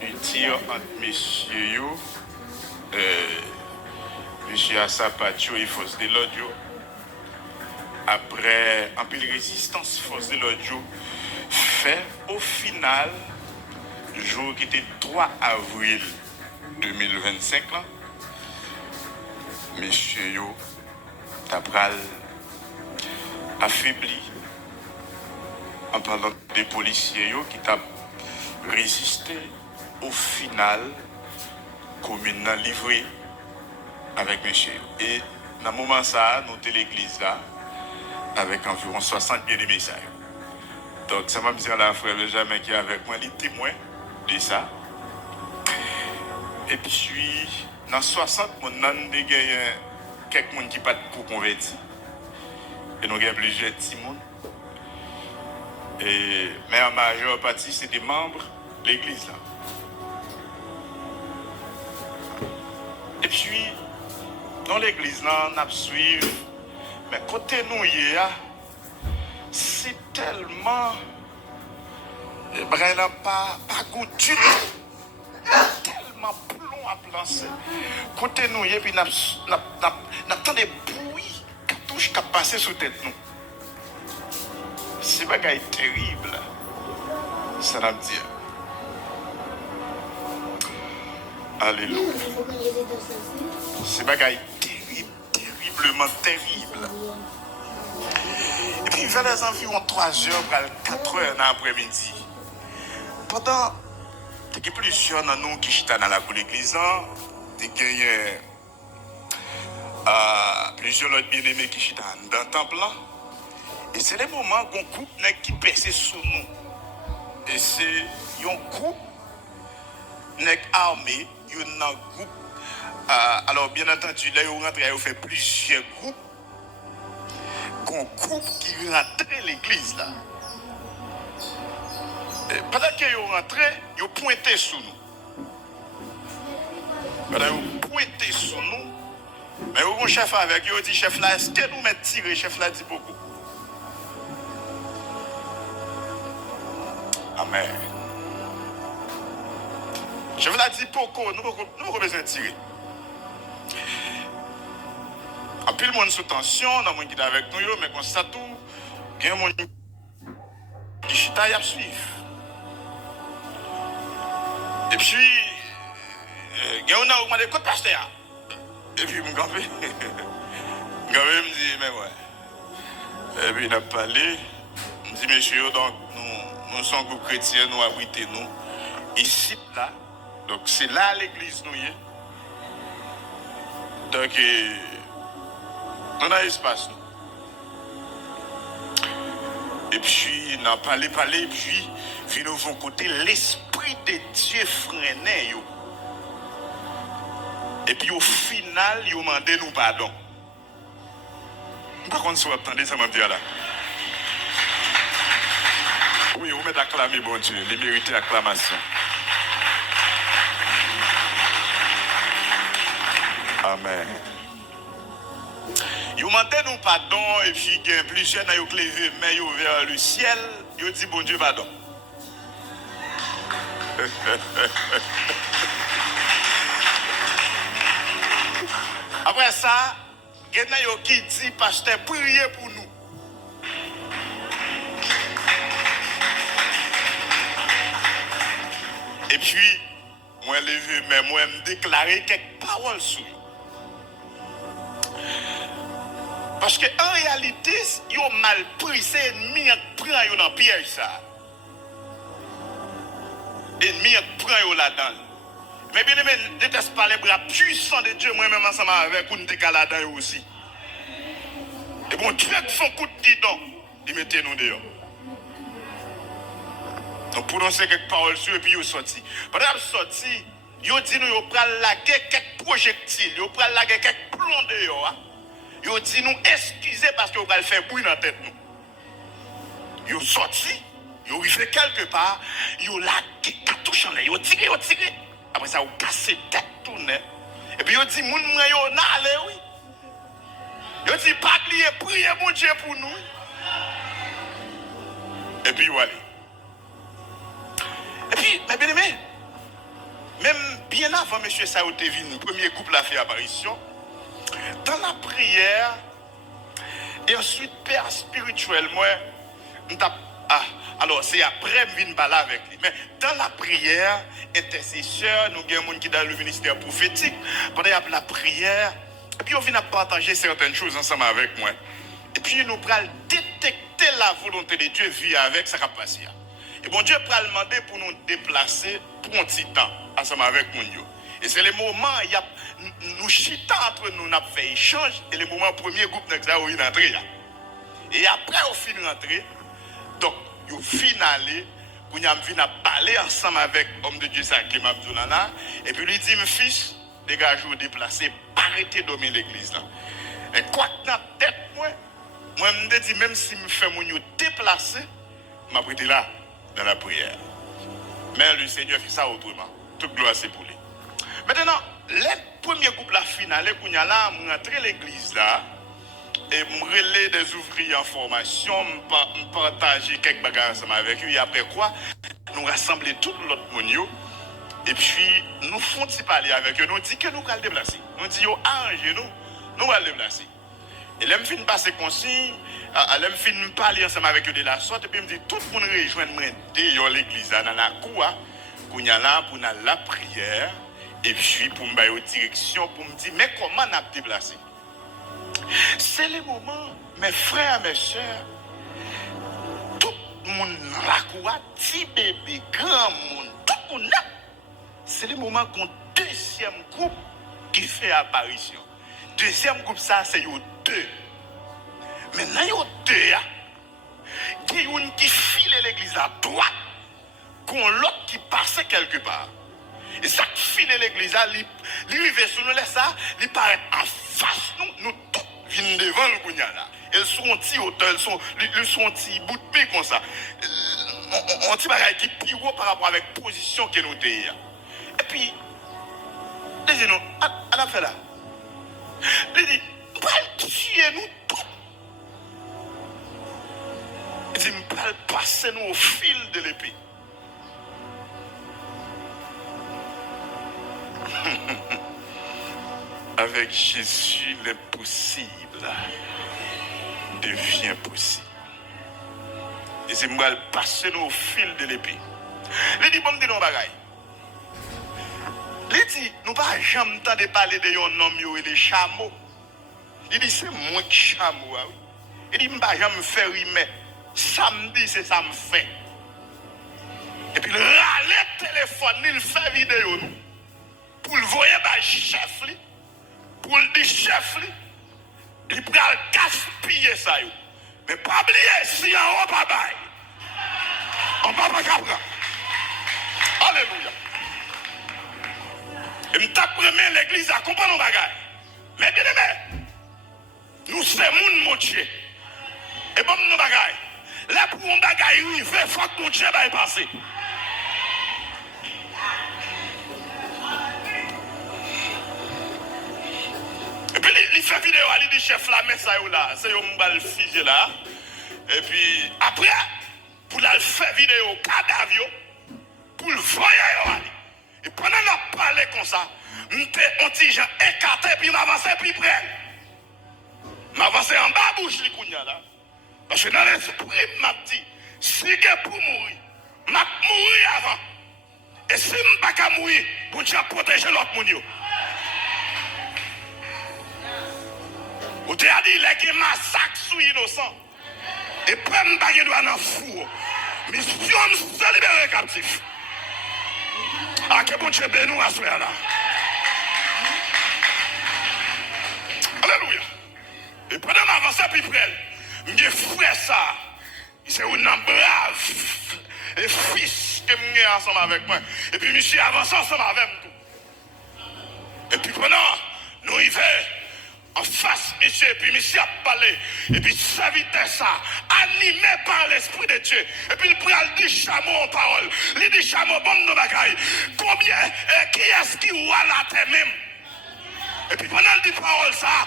du tir entre messieurs, monsieur Assapatio et Force de l'Audio. Après un peu de résistance, Force de l'Audio fait au final, le jour qui était 3 avril 2025, là, monsieur yo, Tabral affaibli en parlant des policiers yo, qui t'a résisté au final, commune n'a livré avec monsieur. Et dans le moment ça, nous avons l'église là, avec environ 60 bien-aimés. Donc ça m'a dit à la frère Benjamin qui est avec moi, les témoins de ça. Et puis, dans 60, on a quelques personnes qui ne sont pas convertis. Et nous avons plusieurs petits monde. Mais en majeure partie, c'est des membres de l'église là. Et puis, dans l'église là, on a suivi. Mais côté nous, c'est tellement. Bref, pas goût du tout. Tellement plomb à plancer. Côté nous, et puis, nous avons des bruits qui touchent, qui passent sous tête nous. C'est pas terrible. Ça va me dire. Alléluia. C'est pas terrible, terriblement terrible. Et puis vers les environs 3h, 4h dans l'après-midi, pendant que plusieurs de nous qui sont dans la cour de l'église, il y a plusieurs autres bien-aimés qui sont dans le temple. Et c'est le moment où un groupe qui perce sous nous. Et c'est un groupe armé, un groupe. Alors bien entendu, là, ils rentrent, ils fait plusieurs groupes. Un groupe qui rentre l'église là. Et pendant qu'ils rentrent, ils pointent sur nous. Pendant qu'ils pointent sur nous, mais au chef avec eux, dit chef là, est-ce que nous mettons tirer? Chef là dit beaucoup. Amen. Chef là dit beaucoup, nous avons besoin de tirer. En plus, le monde sous tension, dans le monde qui est avec nous, mais comme ça tout, il y a un monde qui chita à suivre. Et puis, il y a un homme qui m'a dit, écoute, pasteur. Et puis, je me dis, mais ouais. Et puis, il a parlé. Je me dis, messieurs, donc, nous sommes groupe chrétien, nous abritons nous. Ici, là. Donc, c'est là l'église, nous. Donc, on a espace. Et puis, on a parlé, et puis, nous vont côté l'esprit de Dieu freiné. Et puis, au final, ils ont demandé nous pardon. Par contre, si vous attendez, ça m'a dit là. Oui, vous mettez acclamer, bon Dieu, les mérités acclamation. Amen. Ils ont demandé nous pardon, et puis il y a plusieurs qui ont levé mais ils ont vers le ciel, ils ont dit bon Dieu pardon. Après ça, il y en a qui dit pasteur, priez pour nous. Et puis, moi levé mais moi me déclarer quelques paroles sur eux. Parce qu'en réalité, ils ont mal pris, c'est ennemi qui prend dans le piège ça. Ennemi qui prend là-dedans. Mais bien aimé, ne déteste pas les bras puissants de Dieu, moi-même ensemble avec nous, nous là-dedans aussi. Et bon, Dieu son coup de guidon, il mettait nous dehors. Donc, pour nous, c'est quelques paroles sur et puis ils sont sortis. Pendant qu'ils sont sortis, ils ont dit nous, ils prennent laguer quelques projectiles, ils prennent laguer quelques plombs dehors. Ils ont dit nous, excusez parce qu'ils vont faire bruit dans la tête nous. Ils ont sorti, ils ont fait quelque part, ils ont lagué cartouche en l'air, ils ont tiré. Après ça, ils ont cassé tête tournée. Et puis ils ont dit, moun mwen yo n'allez, oui. Ils ont dit, pas de lier, priez mon Dieu pour nous. Et puis voilà. Et puis bien aimé, même bien avant M. Saoutevin, le premier couple a fait apparition, dans la prière, et ensuite, père spirituel, moi, alors c'est après que je viens parler avec lui. Mais dans la prière, intercesseur, nous avons des gens qui sont dans le ministère prophétique, pendant la prière, et puis on vient partager certaines choses ensemble avec moi. Et puis nous allons détecter la volonté de Dieu via avec ça qui passe. Et bon Dieu va demander pour nous déplacer pour un petit temps ensemble avec mon Dieu. Et c'est le moment où nous chitons entre nous, nous avons fait échange, et le moment premier groupe nous a eu entré. Et après, au fin de l'entrée, donc, au final, nous avons parler ensemble avec l'homme de Dieu, qui m'a dit, et puis lui dit, mon fils, dégagez-vous, déplacez, arrêtez de dominer l'église. Et quoi que dans la tête, moi, je me dis, même si je fais mon déplacer, je vais prêter là, dans la prière. Mais le Seigneur fait ça autrement. Toute gloire, c'est pour lui. Maintenant, les premiers groupes, la finale, nous avons rentré l'église là, et me relayer des ouvriers en formation, me partager quelques bagages ensemble avec eux, et après quoi, nous rassembler tout l'autre monde, et puis nous font parler avec eux, nous disons que nous allons déplacer. Nous disons, arrangez-nous, nous allons déplacer. Et là, je finis passer consigne, je finis parler ensemble avec eux de la sorte, et puis je me dis, tout le monde rejoindre l'église dans la cour, pour la prière, et puis pour me donner une direction, pour me dire, mais comment on a déplacé? C'est le moment, mes frères, mes soeurs, tout le monde dans la cour, petit bébé, grand monde, tout le monde là. C'est le moment qu'on deuxième groupe qui fait apparition. Deuxième groupe, ça, c'est yo deux. Maintenant, yo deux, il y a une qui file l'église à droite, qu'on l'autre qui passe quelque part. Et ça qui file l'église, il arrive sur nous, ça, il paraît en face, nous tous viennent devant le Gougnala. Elles sont en petit hauteur, elles sont en petit bout de pied comme ça. On dit qui est plus haut par rapport avec la position que nous avons. Et puis, il dit nous, à la fin là, il dit, on va tuer nous tous. Il dit, on va passer nous au fil de l'épée. Avec Jésus, l'impossible devient possible. Et c'est moi passer au fil de l'épée. Il dit, bon, me dit non, bagaille. Il dit, nous pas jamais entendre parler de un homme et des chameaux. Il dit, c'est moi qui chameau. Il dit, je ne pas jamais faire rimer. Samedi, c'est ça me fait. Et puis, il râle le téléphone, il fait vidéo. Pour le voir, le chef, pour le dire chef, il peut gaspiller ça. Mais pas oublier, si on va pas on va pas capable. Alléluia. Et nous t'apprenons l'église à comprendre nos bagages. Mais bien aimé, nous sommes mon Dieu. Et bon, nos bagages. Là, pour un bagage, il faut que mon Dieu va passer. Et puis, il fait vidéo, il dit chef là, mais ça là, c'est un bal figé là. Et puis, après, pour la faire vidéo, cadavre, pour le voir. Et pendant qu'on parlait comme ça, on petit gens écarté, puis m'avancer plus près. M'avancer en bas, bouche, là. Parce que dans l'esprit, m'a dit, si je pour mourir, m'a mourir avant. Et si je ne peux pas mourir, pour Dieu protéger l'autre monde. Ou tu as dit, il y a un massacre sur innocent. Et pas me baguer doit dans four. Mission se libérer captif. Ah, que bon Dieu bénisse à ce moment-là. Alléluia. Et pendant m'avancer plus près, je frère ça. C'est un homme brave. Et fils que je suis ensemble avec moi. Et puis, je suis avancé ensemble avec moi. Et puis, pendant, nous y faisons. En face, monsieur, et puis monsieur a parlé, et puis sa vitesse, animé par l'Esprit de Dieu, et puis il prend le dit chameau en parole, il dit chameau, bon de bagaille, combien, qui est-ce qui voit la terre même? Et puis pendant le dit parole, ça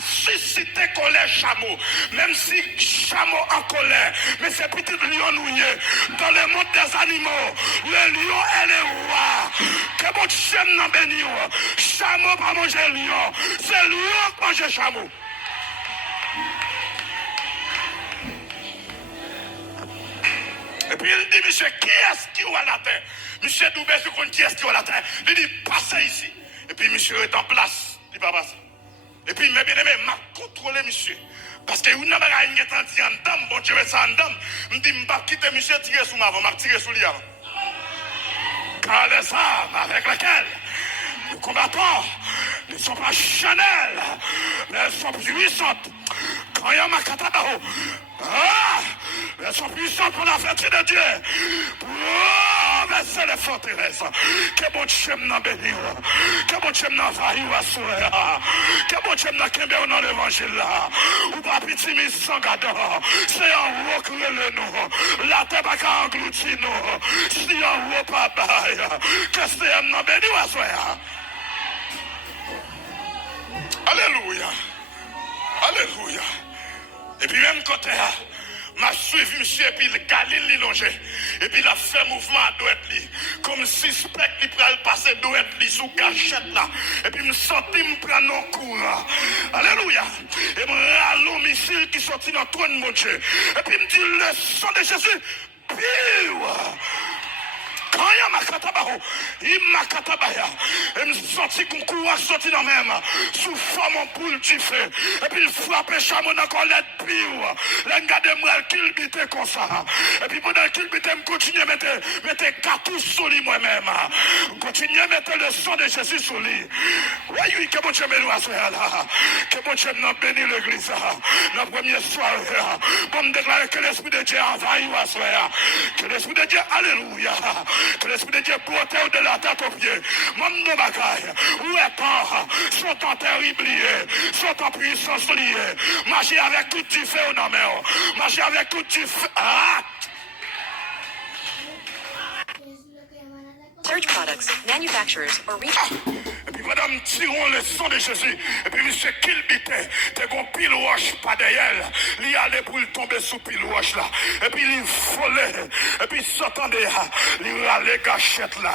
suscite colère chameau, même si chameau en colère, mais c'est petit lion nouillé, dans le monde des animaux, le lion et le bon Dieu n'a béni. Chameau pas manger lion. C'est lion qui mange chameau. Et puis il dit, monsieur, qui est-ce qui est à la terre? Monsieur Doubé, ce qu'on qui est-ce qui est à la terre? Il dit, passez ici. Et puis monsieur est en place. Il va passer. Et puis, mes bien-aimés, m'a contrôlé, monsieur. Parce que vous n'avez pas dit en dame, bon Dieu, ça en dame. Je dis, je ne vais pas quitter monsieur, tirer sous ma avant, je tirer sous lui avant. Car les armes avec lesquelles nous combattons ne sont pas charnelles, mais elles sont puissantes. Quand il y a ma catabaro, elles sont puissantes pour la vertu de Dieu. Pour renverser les forteresses. Que bon Dieu m'a béni. Que bon Dieu m'a failli à souhait. Que bon Dieu m'a kembe dans l'évangile là. Ou pas petit mis sans gadon. C'est en haut que le nous. La terre pas qu'à engloutir nous. Si en haut pas bail. Que c'est m'a béni à souhait. Alléluia. Alléluia. Et puis même côté, m'a suivi monsieur et puis le Galilée longé. Et puis il a fait mouvement à droite li. Comme si spectre il pourrait passer droite li sous cachette là. Et puis me senti me prendre en cours. Alléluia. Et me râle missile qui sortit dans le trône de mon Dieu. Et puis me dit le sang de Jésus. Pire. Quand il y a ma catabaro, il m'a catabaya. Et me senti qu'on courage sorti dans même. Sous forme en poule du feu. Et puis il frappe chameau dans colette pire. Regardez-moi le culbité comme ça. Et puis pendant le culbité, je continue à mettre cartouche sur lui moi-même. Je continue à mettre le sang de Jésus sur lui. Oui, que bon Dieu me loue à ce là. Que bon Dieu nous bénisse l'église. La première soirée. Pour me déclarer que l'Esprit de Dieu envahit à ce là. Que l'Esprit de Dieu, alléluia. Que l'Esprit de Dieu porte de la tête aux pieds. Mon de bagaille, où est temps, sont en terrible liés, sont en puissance liés. Marcher avec tout du feu au nom. Marcher avec tout du feu. Ah! Search products, manufacturers, or retail. Et puis madame, tirons le sang de Jésus. Et puis monsieur Kilbité, t'es gon pile roche pas derrière. Il allait pour le tomber sous pile roche là. Et puis il volait. Et puis s'entendait, il allait gâchette là.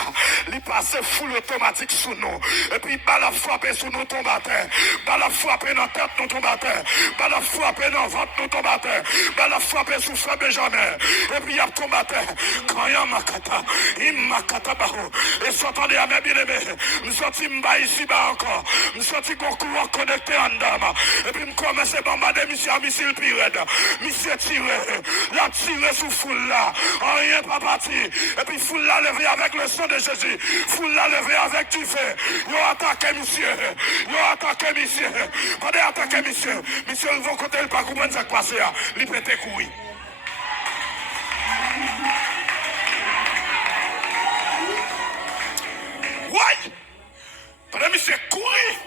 Il passait full automatique sous nous. Et puis il a frappé sous nous tombateur. Il a frappé dans la tête nous tombateur. Il a frappé dans le ventre nous tombateur. Il a frappé sous Frère Benjamin. Et puis il a tombateur. Quand il y a Makata, il Makata Barou. Et s'entendait à mes bien-aimés. Nous sortis ici bas encore. Nous sortis qu'on court connecté en dame. Et puis nous commençons à bombarder monsieur à missile pirate. Monsieur tiré. La tiré sous foule là. Rien pas parti. Et puis foule là levé avec le sang de Jésus. Foule là levé avec du feu. Ils ont attaqué monsieur. Ils ont attaqué monsieur. Pendant attaqué monsieur. Monsieur, ils vont compter le pas comprendre ce qui passe. Ils pété couille. Ouais! Pendant monsieur courir,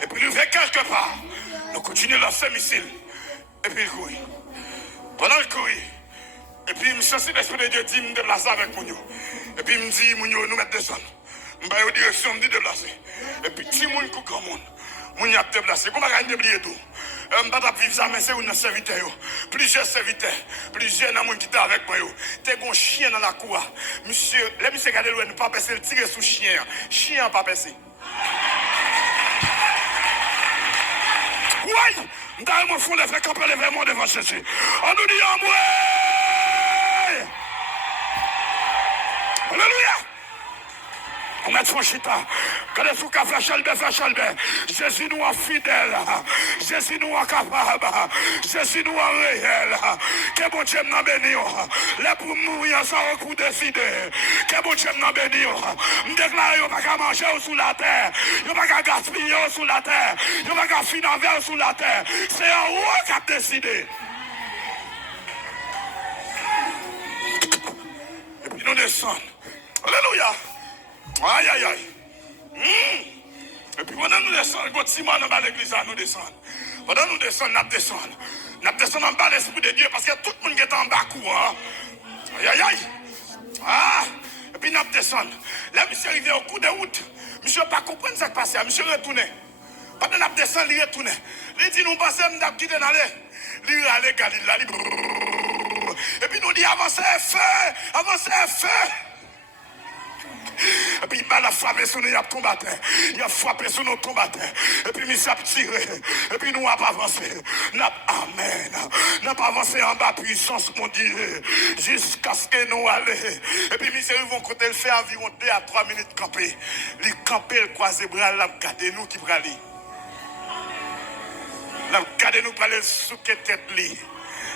et puis il fait quelque part, nous continuons à lancer missile, et puis il courit. Pendant le courir, et puis monsieur, si l'Esprit de Dieu dit, me déplacer avec Mounio. Et puis il me dit, Mounio, nous mettre descendre. Je vais aux directions, me dit déplacer. Et puis si moun kou grand monde, Mounio a déplacé. Comment on va déplier tout? Je ne vais pas vivre ça, mais c'est un serviteur. Plusieurs serviteurs, plusieurs gens qui étaient avec moi. T'es un chien dans la cour. Monsieur, les monsieur regardez loin, ne pas passer, le tirer sous chien. Chien pas passer. Oui, dans mon fond, les frères camper les vraiment devant Jésus. On nous dit en moi. Alléluia. On met son chita. Quand les soukas flash albert. Jésus nous est fidèle. Jésus nous est capable. Jésus nous est réel. Que bon Dieu nous bénisse. Les pour mourir, ça a un coup décidé. Que bon Dieu nous bénisse. Nous déclarons qu'il n'y a pas qu'à manger sous la terre. Il n'y a pas qu'à gaspiller sous la terre. Il n'y a pas qu'à financer sous la terre. C'est un roi qui a décidé. Et puis nous descendons. Alléluia. Aïe, aïe, aïe. Et puis pendant nous descendons, quand Simon en bas de l'église, nous descendons. Pendant nous descendons, nous descendons. Nous descendons en bas de l'Esprit de Dieu parce que tout le monde est en bas courant. Aïe, aïe, aïe. Ah. Et puis nous descendons. Là, monsieur arrivé au coup de route. Monsieur n'a pas compris ce qui passé. Monsieur retourné. Pendant nous descendons, il retourné. Il dit, nous passons, nous avons quitté dans l'air. Il allait Galilée. Et puis nous dit, avancez, feu. Avancez, feu. Et puis il va la frappé sur nous, il a tombé à terre. Il a frappé sur nous, tombé à terre. Et puis, il a tiré. Et puis, nous avons avancé. Amen. Nous avons avancé en bas puissance, mon Dieu. Jusqu'à ce que nous allions. Et puis, monsieur, ils vont côté le faire environ 2 à 3 minutes camper. Les camper, le croiser bras, là, regardez nous qui bralent. Là, regardez nous parler sous que tête li.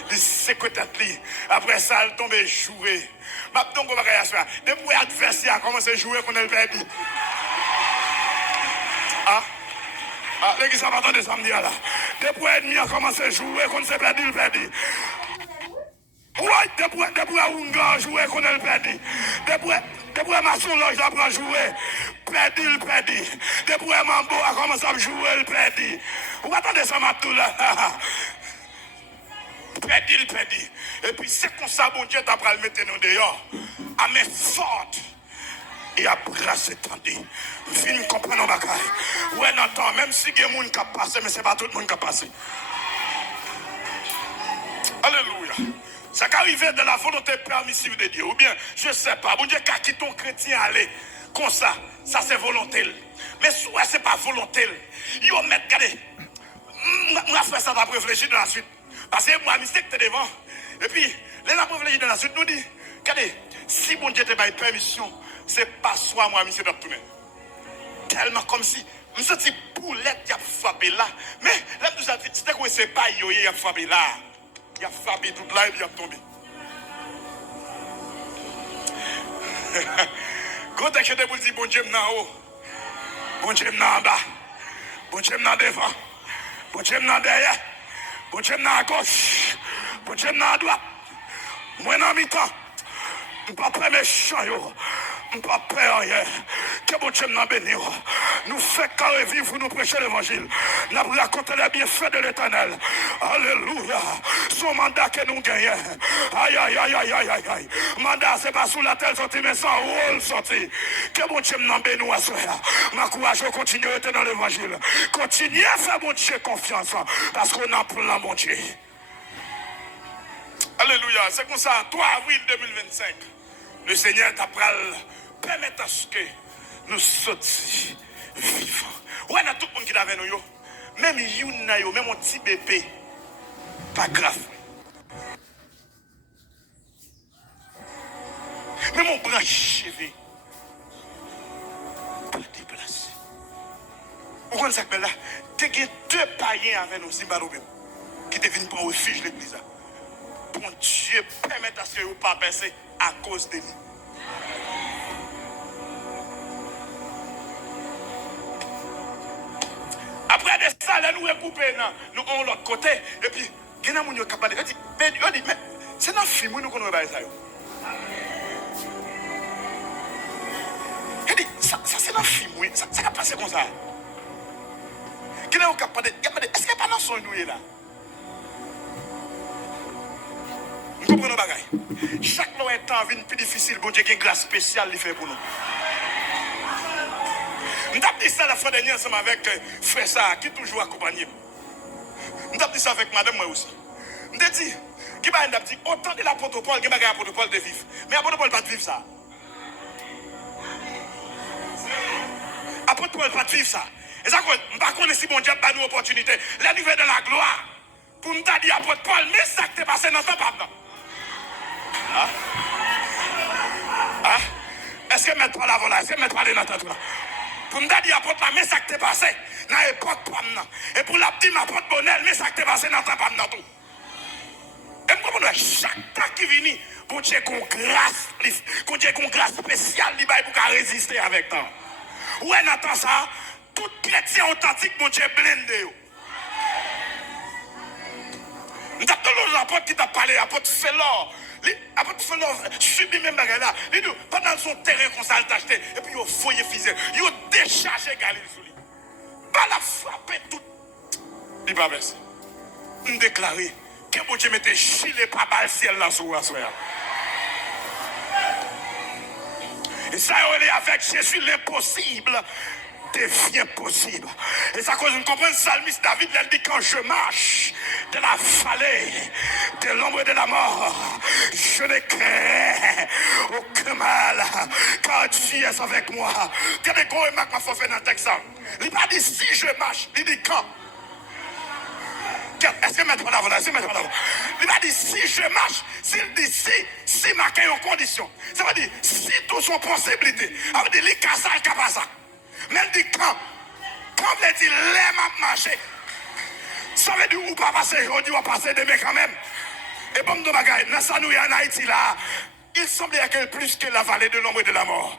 Les secrétaires li. Après ça, elle tombe jouer. Maintenant, on va regarder ça. Depuis l'adversaire a commencé à jouer, qu'on a le perdu. Ah? Ah, l'église va attendre ça me dire là. Depuis l'ennemi a commencé à jouer, qu'on s'est perdu, le perdu. Oui, depuis Ounga jouer, qu'on a le perdu. Depuis Masson Loge a joué, perdu, le perdu. Depuis Mambo a commencé à jouer, le perdu. Vous attendez ça, Mabdou là? Perdu, le perdu. Et puis c'est comme ça, bon Dieu, t'as le mettre nous dehors. À main forte. Et à bras étendus. Fin comprendre nos bagailles. Ouais, non, même si il y a des gens qui passent, mais ce n'est pas tout le monde qui passe. Alléluia. Ça qui arrive de la volonté permissive de Dieu. Ou bien, je ne sais pas, bon Dieu, quand qui ton chrétien aller comme ça c'est volonté. Mais soit ce n'est pas volonté. Il va mettre, regardez, moi, frère, ça va réfléchir dans la suite. Parce que moi, je sais que tu es devant. Et puis, les gens réfléchir dans la suite nous dit, regardez, si bon Dieu te donne permission, c'est pas soi, moi, monsieur, de tourner. Tellement comme si, je me sens boulette qui a frappé là. Mais là, nous avons dit, c'est pas yo, il a frappé là. Il a frappé tout là et puis il a tombé. Quand est-ce que vous dites, bon Dieu, en haut, bon Dieu, en bas, bon Dieu, en devant, bon Dieu, en derrière, bon Dieu, à gauche, bon Dieu, à droite, moi, en mi-temps, je ne suis pas méchant, je ne suis pas peur hier. Que bon Dieu nous bénisse. Nous fait carré vivre pour nous prêcher l'évangile. Nous raconter les bienfaits de l'éternel. Alléluia. Son mandat que nous gagnons. Aïe, aïe, aïe, aïe, aïe, aïe, aïe. Mandat, c'est pas sous la tête sorti, mais sans rôle sorti. Que bon Dieu nous bénisse à cela. Ma courage, continue à être dans l'évangile. Continuez à faire bon Dieu confiance. Parce qu'on a plein bon Dieu. Alléluia. C'est comme ça, 3 avril 2025. Le Seigneur t'a permettre à ce que nous sortions vivants. Ouais, il y a tout le monde qui est avec nous. Même Yuna, même mon petit bébé. Pas grave. Même mon bras cheveux. Pas déplacé. Vous comprenez ça que là? Tu as 2 païens avec nous, Zimbabwe, qui deviennent pour refuge l'église. Bon Dieu, permette à ce que vous ne pas baisser à cause de nous. Après de ça, là, nous recoupons, nous avons l'autre côté, et puis, il y a des gens qui sont capables de dire, mais c'est dans le film où nous connaissons ça. Il dit, ça c'est dans le film, oui, ça va passer comme ça. Il y a des gens qui sont capables de dire, est-ce qu'il n'y a pas dans son nous là? Nous comprenons les bagailles. Chaque fois un temps vient plus difficile, bon Dieu, il y a une grâce spéciale qui fait pour nous. Nous avons dit ça la fois dernière ensemble avec frère Sarah qui toujours accompagné. Nous avons dit ça avec madame moi aussi. Nous avons dit, qui va dit, autant de l'apôtre Paul, qui va l'apôtre Paul de vivre. Mais l'apôtre Paul ne va pas vivre ça. L'apôtre Paul ne va pas vivre ça. Et ça, je ne sais pas si bon Dieu a une opportunité. Là, nous venons dans la gloire. Pour nous dire, apôtre Paul, mais ça qui t'est passé dans ton papa. Ah? Ah? Est-ce que mettre pas la voilà? Est-ce que mettre pas les notes là? Pour me dire, apôtre, mais ça qui t'est passé dans l'époque, et pour la petite, ma porte bonheur, mais ça qui t'est passé dans ta femme, dans tout. Et pour nous, chaque temps qui vient, pour Dieu qu'on grâce spéciale, il va pour résister avec toi. Ouais, n'attends ça, tout chrétien authentique, mon Dieu, blindé. Nous avons l'apôtre qui t'a parlé, l'apôtre Félor. L'apôtre Félor subit même bagarre là. Pendant son terrain qu'on s'est acheté, et puis il a foyé physique, il a déchargé Galil sur lui. Pas la frapper tout. Il va verser. Nous déclarer que mon Dieu mettait chilé par le ciel là sur la soirée. Et ça, on est avec Jésus l'impossible devient possible. Et ça cause, nous comprenons, Salmiste David, il dit, quand je marche de la vallée de l'ombre de la mort, je ne crains aucun mal, car tu es avec moi. Regardez comment il faut faire dans le texte. Il n'a pas dit si je marche, il dit quand. Est-ce que mettre là, est-ce que mettre là? Il va dire si je marche, s'il dit si marqué en condition. Ça veut dire si tout son possibilité. Ça veut dire les cas ça, les cas ça. Mais il dit quand il dit les m'a marché. Ça veut dire ou pas passer aujourd'hui ou passer demain quand même. Et bon de bagaille, dans ça nous y en Haïti là, il semblait qu'il y a plus que la vallée de l'ombre et de la mort.